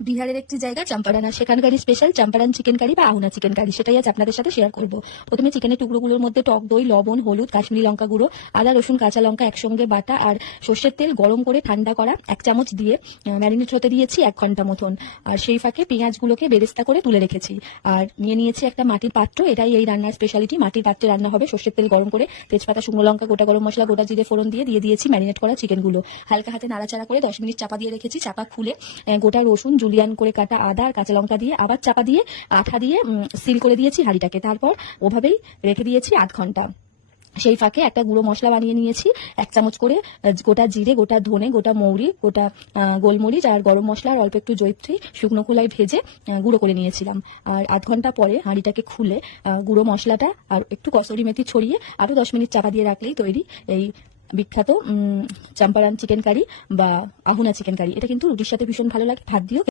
বিহারের একটি জায়গা চম্পারানা, সেখানকারই স্পেশাল চম্পারান চিকেন কারি বা আহুনা চিকেন কারি, সেটাই আজ আপনাদের সাথে শেয়ার করব। প্রথমে চিকেনের টুকরোগুলোর মধ্যে টক দই, লবণ, হলুদ, কাশ্মীরি লঙ্কা গুঁড়ো, আদা, রসুন, কাঁচা লঙ্কা একসঙ্গে বাটা আর সর্ষের তেল গরম করে ঠান্ডা করা 1 চামচ দিয়ে ম্যারিনেট হতে দিয়েছি 1 ঘন্টা মতন। আর সেই ফাঁকে পেঁয়াজগুলোকে বেরেস্তা করে তুলে রেখেছি। আর নিয়ে নিয়েছি একটা মাটির পাত্র, এটাই এই রান্নার স্পেশালিটি। মাটির পাত্রে রান্না হবে। সর্ষের তেল গরম করে তেজপাতা, শুকনো লঙ্কা, গোটা গরম মশলা, গোটা জিরে ফোড়ন দিয়ে দিয়েছি ম্যারিনেট করা চিকেনগুলো। হালকা হাতে নাড়াচাড়া করে 10 মিনিট চাপা দিয়ে রেখেছি। চাপা খুলে গোটা রসুন, জুলিয়ান করে কাটা আদা আর কাঁচা লঙ্কা দিয়ে আবার চাপা দিয়ে আঠা দিয়ে সিল করে দিয়েছি হাঁড়িটাকে। তারপর ওভাবেই রেখে দিয়েছি 8 ঘন্টা। সেই ফাঁকে একটা গুঁড়ো মশলা বানিয়ে নিয়েছি 1 চামচ করে। গোটা জিরে, গোটা ধনে, গোটা মৌরি, গোটা গোলমরিচ আর গরম মশলা আর অল্প একটু জয়িত্রী শুকনো খোলায় ভেজে গুঁড়ো করে নিয়েছিলাম। আর 8 ঘন্টা পরে হাঁড়িটাকে খুলে গুঁড়ো মশলাটা আর একটু কসুরি মেথি ছড়িয়ে আরো 10 মিনিট চাপা দিয়ে রাখলেই তৈরি এই বিখ্যাত চম্পারান চিকেন কারি বা আহুনা চিকেন কারি। এটা কিন্তু রুটির সাথে ভীষণ ভালো লাগে, ভাত দিয়েও